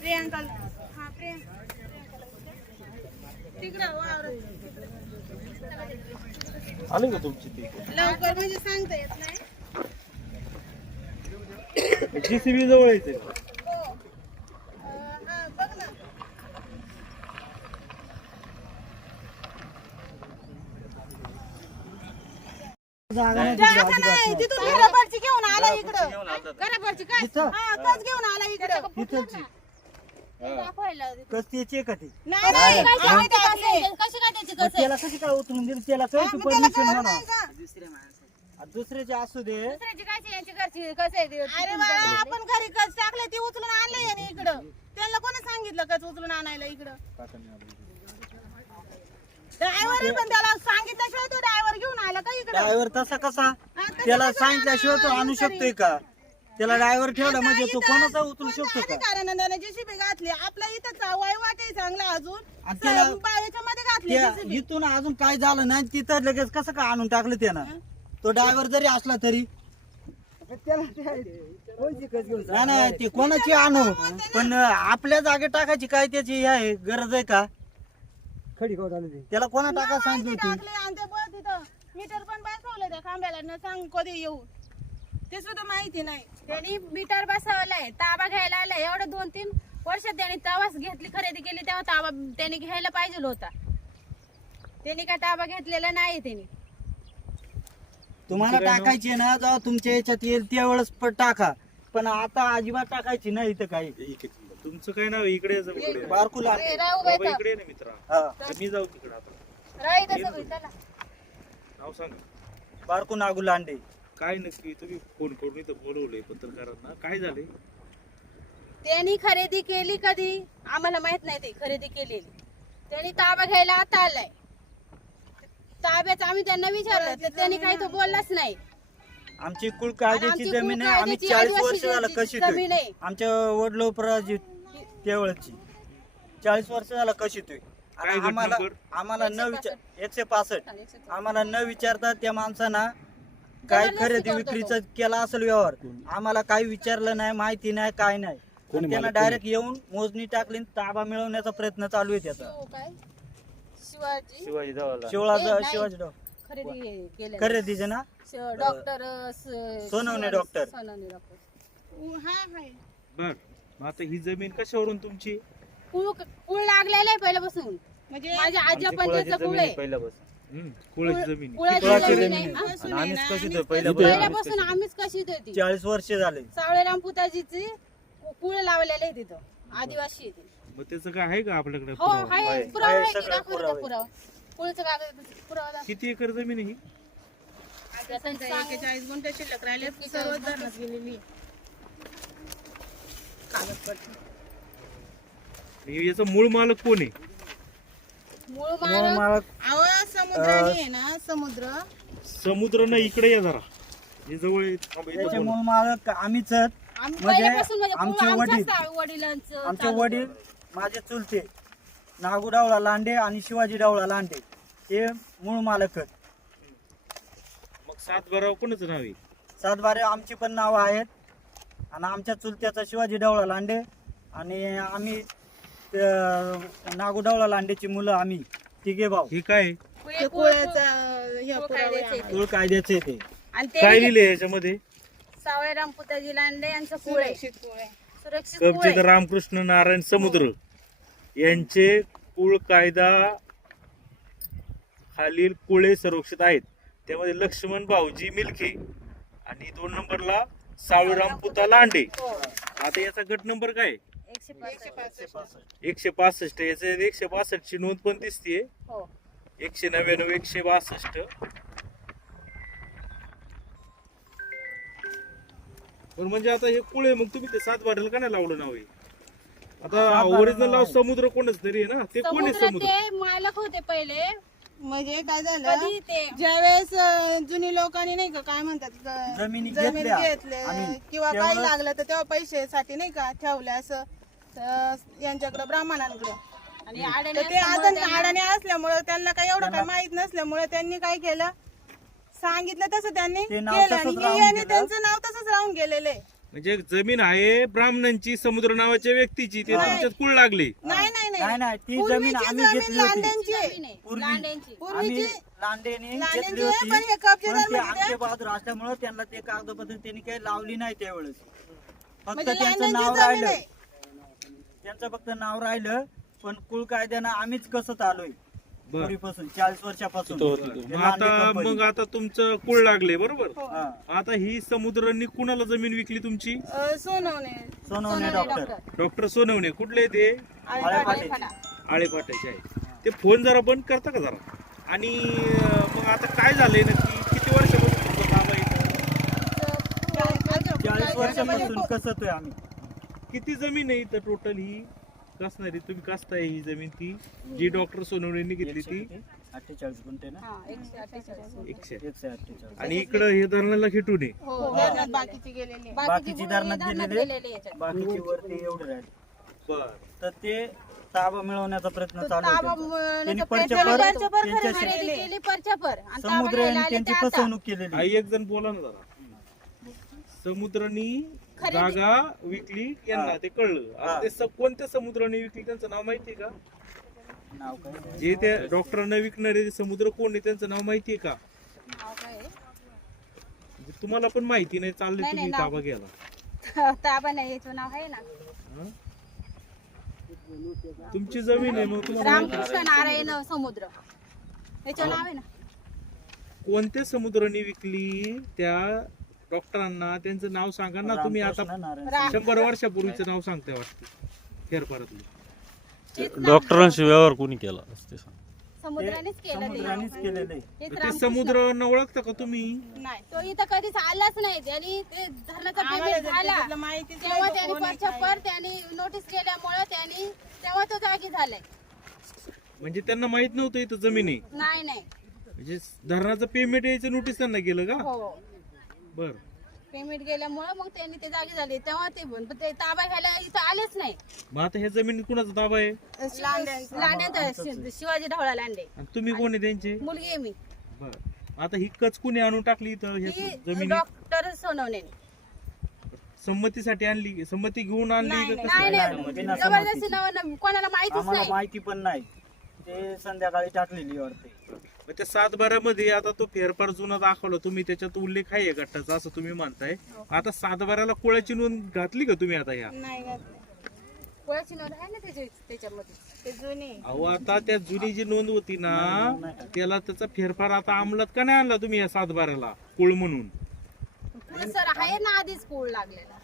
प्रियांका हा प्रियांका तिकडं वावरत आली का तुमची ती लवकर म्हणजे सांगता येत नाही. JCB जवळ यायचे हो हा बघ ना. जागा नाही तिथून घरापारची घेऊन आला इकडं. घरापारची काय हा कस घेऊन आला इकडं. कस्तीचे का ते नाही नाही कशी काय त्याची कसं त्याला कशी काय उतरून दिली त्याला काय परमिशन म्हणा दुसऱ्याचे असू दे. अरे बाळा आपण घरी कस टाकले ती उचलून आणलंय याने इकडं. त्यांना कोणी सांगितलं कस उचलून आणायला इकडं. ड्रायव्हर पण त्याला सांगितल्याशिवाय तो ड्रायव्हर घेऊन आला का इकडं. ड्रायव्हर तसा कसा त्याला सांगितल्याशिवाय तो आणू शकतोय का. त्याला ड्रायव्हर ठेवला म्हणजे तो कोणाचा उचलू शकतो का. कारण JCB घातली आपल्या इथं वय वाटे चांगला अजून आणि त्याला याच्यामध्ये घातली JCB. इथून अजून काय झालं नाही तिथं लगेच कसं काय आणून टाकलं त्यानं. तो ड्रायव्हर जरी असला तरी नाही नाही ते कोणाची आणू पण आपल्या जागे टाकायची काय त्याची हे आहे गरज आहे का. खडी त्याला कोणा टाका सांगितली होती. टाकले आणि ते बघ तिथं मीटर पण बसवलं त्या खांब्याला न सांग कधी येऊ ते सुद्धा माहिती नाही. त्यांनी मीटर बसवलंय ताबा घ्यायला आलाय एवढं 2-3 वर्षात त्यांनी ताबाच घेतली खरेदी केली तेव्हा ताबा त्यांनी घ्यायला पाहिजे होता. त्यांनी काय ताबा घेतलेला नाही. त्यांनी तुम्हाला टाकायची ना जेव्हा तुमच्या याच्यात येईल त्यावेळेस टाका पण आता अजिबात टाकायची नाही इथं काही. तुमचं काय नाव इकडे यायचं इकडे बारकुला बाबा इकडे ना मित्रा तर मी जाऊ तिकडे आता नाव सांगा बारकू नागू लांडे. काय नक्की तुम्ही फोन करून इथं बोलवलंय पत्रकारांना काय झालंय. त्यांनी खरेदी केली कधी आम्हाला माहित नाही. ते खरेदी केलेली त्यांनी ताबा घ्यायला आता आलाय. ताब्यात आम्ही त्यांना विचारलं तर त्यांनी काही तो बोललाच नाही. आमची कुळ कायद्याची आमची जमीन आहे. आम्ही कुळकायद्याची 40 वर्ष आदिवासी झालं कशी जमीन आहे. आमच्या वडलोपराजी त्यावेळची 40 वर्ष झालं कशी काय आम्हाला घटना आम्हाला न विचार 165 आम्हाला न विचारता त्या माणसानं काय खरेदी विक्रीचा केला असेल व्यवहार आम्हाला काही विचारलं नाही माहिती नाही काय नाही. त्यांना डायरेक्ट येऊन मोजणी टाकली ताबा मिळवण्याचा प्रयत्न चालू आहे त्याचा. शिवाजी शिवाजी जावाला शिवाजी खरेदी केलं खरेदीचे ना डॉक्टर सोनवणे डॉक्टर. हा हाय बर मग आता ही जमीन कशावरून तुमची कुळ लागलेला आहे पहिल्यापासून. म्हणजे माझ्या आजी पंचायतचं कुळ आहे. पहिल्यापासून कुळाची जमीन कुळाची कुळाची जमीन जमीन आहे. आहे. हा. आम्हीच कशी ते पहिल्यापासून आम्हीच कशी होती 40 वर्ष झाले. सावळेराम पुताजीची कुळ लावलेले आहे तिथं आदिवासी आहे ते. मग त्याचं काय आहे का आपल्याकडे हो पुरावा? आहे पुरावा आहे की सगळं दाखवू पुरावा का पुरावा कुळचं कागद पुरावा दाखव. किती एकर जमीन आहे ही 41 गुंठे शिल्लक राहिले सर्व धरणात गेलेली कागदपत्र. याचा मूळ मालक कोण आहे. मूळ मूळ मालक अहो समुद्राने आहे ना समुद्र समुद्र ना इकडे या जरा हे जवळ आहे. थांबा, इथं त्याचे बोला. मूळ मालक आम्हीच आहेत. आम्ही म्हणजे पहिल्यापासून म्हणजे आमचे कुळ वडील आमच्याच आहे, वडिलांचं आमचे चालू. वडील माझे चुलते नागूडावळा लांडे आणि शिवाजी डावळा लांडे हे मूळ मालक आहेत. मग 7-12 कोणाचं नाव आहे. 7-12 आमची पण नावं आहेत आणि आमच्या चुलत्याचा शिवाजी डावळा लांडे आणि आम्ही नागूडावळा लांडेची मुलं आम्ही तिघे भाऊ. हे काय ते कुळाचा हे कुळ पुरावा कायद्याचे आहे. ते. कुळ कायद्याचे ते आणि काय ते लिहिलंय याच्यामध्ये सावळेराम पुताजी लांडे यांचं कुळ आहे. सुरक्षित कुळ आहे. सुरक्षित कुळ कबजेदार आहे. रामकृष्ण नारायण समुद्र यांचे कुळ कायदा खालील कुळे सुरक्षित आहेत. त्यामध्ये लक्ष्मण भाऊजी मिल्के आणि 2 नंबरला सावळेराम पुता लांडे. हो. आता याचा गट नंबर काय 165. 165. याचे 165 ची नोंद पण दिसतीये. हो 199 162. पण म्हणजे आता हे कुळे मग तुम्ही ते 7-12 का नाही लावलं नाव हे. आता ओरिजिनल नाव समुद्र कोणच तरी आहे ना ते कोण आहे समुद्र समुद्र. ते मालक होते पहिले. म्हणजे काय झालं कधी ते ज्यावेळेस जुनी लोकांनी नाही का काय म्हणतात जमिनी जमीन घेतल्या घेतले आणि किंवा काही त्यावेळेस- लागलं तर तेव्हा पैशासाठी नाही का ठेवले असं यांच्याकडे ब्राह्मणांकडे. आणि तर आड्याने ते आता अडाणी असल्यामुळे त्यांना काही एवढं काही माहित नसल्यामुळे त्यांनी काय केलं सांगितलं तसं त्यांनी ते नाव केलं तसंच आणि राहून याने गेलं. त्यांचं नाव तसंच राहून गेलेलं आहे. म्हणजे जमीन आहे ब्राह्मणांची, समुद्र नावाच्या व्यक्तीची, ते तुमच्यात कुळ लागली. नाही नाही नाही नाही नाही ती पूर्वीची जमीन आम्ही जमीन घेतली होती लांड्यांची आहे. जमीन आहे. पूर्वी. लांड्यांची. आम्ही लांडेने लांडेंची घेतली आहे, होती पण हे कब्जेदार पण ते म्हणजे आमचे बहादूर असल्यामुळे त्यांना ते कागदपत्र त्यांनी काही लावली नाही त्यावेळेस. फक्त म्हणजे त्यांचं लांड्यांची नाव जमीन राहिलं, आहे. त्यांचं फक्त नाव राहिलं. पण कुळ कायद्यानं आम्हीच कसं आलोय बरं. पूर्वीपासून 40 वर्षापासून. मग आता तुमचं कुळ लागले बरोबर. हा. आता ही समुद्रांनी कुणाला जमीन विकली तुमची? Sonawane Sonawane doctor doctor Sonawane. कुठले ते? आळेपाटे. आळेफाट्याचे आहे. ते फोन जरा बंद करता का जरा? आणि मग आता काय झालंय नक्की? किती वर्षापासून तुमचं काम आहे इथं? 40 वर्षापासून कसतोय आम्ही. किती जमीन आहे इथं टोटल ही कसणारी? तुम्ही कसताय ही जमीन ती जी डॉक्टर सोनवणेंनी घेतली ती? 48 गुंठे ना. हा, 148. 148. आणि इकडं हे धरणाला खिटून आहे. हो, धरणात बाकीची गेलेली आहे. बाकीची धरणात धरणात गेलेले. गेलेले याच्यात. बाकीची वरती एवढे राहिले. बर. तर ते ताबा मिळवण्याचा प्रयत्न चालू आहे ताबा त्यांचा. मिळवण्याचा त्यांनी प्रयत्न परचपर परचपर त्यांच्याशी खरेदी केली परचपर आणि ताबा समुद्र घ्यायला आले त्यांची ते आता. फसवणूक केलेली. आई एक जण बोला ना जरा. समुद्रानी जागा विकली यांना ते कळलं. आता ते कोणत्या समुद्राने विकली त्यांचं नाव माहितीये का? नाव काय? जे त्या डॉक्टरांना विकणारे ते समुद्र कोण आहे त्यांचं नाव माहितीये का? नाव काय आहे? म्हणजे तुम्हाला पण माहिती नाही, चालले नाही, तुम्ही नाव. ताबा घ्यायला. ताबा नाही, याचं नाव आहे ना हं? तुमची जमीन आहे मग तुम्हाला माहिती. रामकृष्ण नारायण समुद्र याचं नाव आहे ना. कोणत्या समुद्राने विकली त्या डॉक्टरांना त्यांचं नाव सांगा ना तुम्ही. आता रामकृष्ण नारायण. 100 वर्षापूर्वीचं नाव सांगताय वाटतं फेरफारातलं. डॉक्टरांशी व्यवहार कोणी केला असते सांग. समुद्रानेच केलं ते. समुद्रानेच केलेलं आहे. तेच ते रामकृष्ण. समुद्रांना ओळखता का तुम्ही? नाही तो इथं कधीच आलाच नाही. त्यांनी ते धरणाचा आम्हाला पेमेंट झाला त्याच्यातलं माहितीच नाही, तेव्हा तो त्यांनी कोण आहे, परचपर त्यांनी नोटीस केल्यामुळे त्यांनी तेव्हा तो जागी झालाय. म्हणजे त्यांना माहित नव्हतं इथं जमीन आहे. नाही नाही. म्हणजे धरणाचं पेमेंट यायचं नोटीस त्यांना गेलं का? हो, बर. पेमेंट गेल्यामुळे मग त्यांनी ते जागी झाले. तेव्हा ते ताबा घ्यायला इथं आलेच नाही. मग आता ह्या जमिनीत कुणाचा ताबा आहे? लांड्यात शिवाजी ढवळा लांडे आणि तुम्ही कोण आहे त्यांचे? मुलगी आहे मी. बर. आता ही कच कुणी आणून टाकली इथं ह्या ही जमिनी? डॉक्टर सोनवणे. संमतीसाठी आणली? संमती घेऊन आणली का कसं? नाही नाही, नाही, जबरदस्ती नावानं कोणाला माहितीच आम्हाला नाही. माहिती पण नाही. ते संध्याकाळी टाकलेली वाटते. मग त्या 7/12 आता तो फेरफार जुना दाखवला तुम्ही, त्याच्यात उल्लेख आहे गटाचा असं तुम्ही म्हणताय. आता 7/12 कुळाची नोंद घातली का तुम्ही आता ह्या? नाही घातलं. कोणाची नोंद आहे ना त्याच्यामध्ये. ते जुनी अहो आता त्या जुनी जी नोंद होती ना त्याला त्याचा फेरफार आता अंमलात का नाही आणला तुम्ही या 7/12 कुळ म्हणून? सर आहे ना आधीच कोळ लागलेला.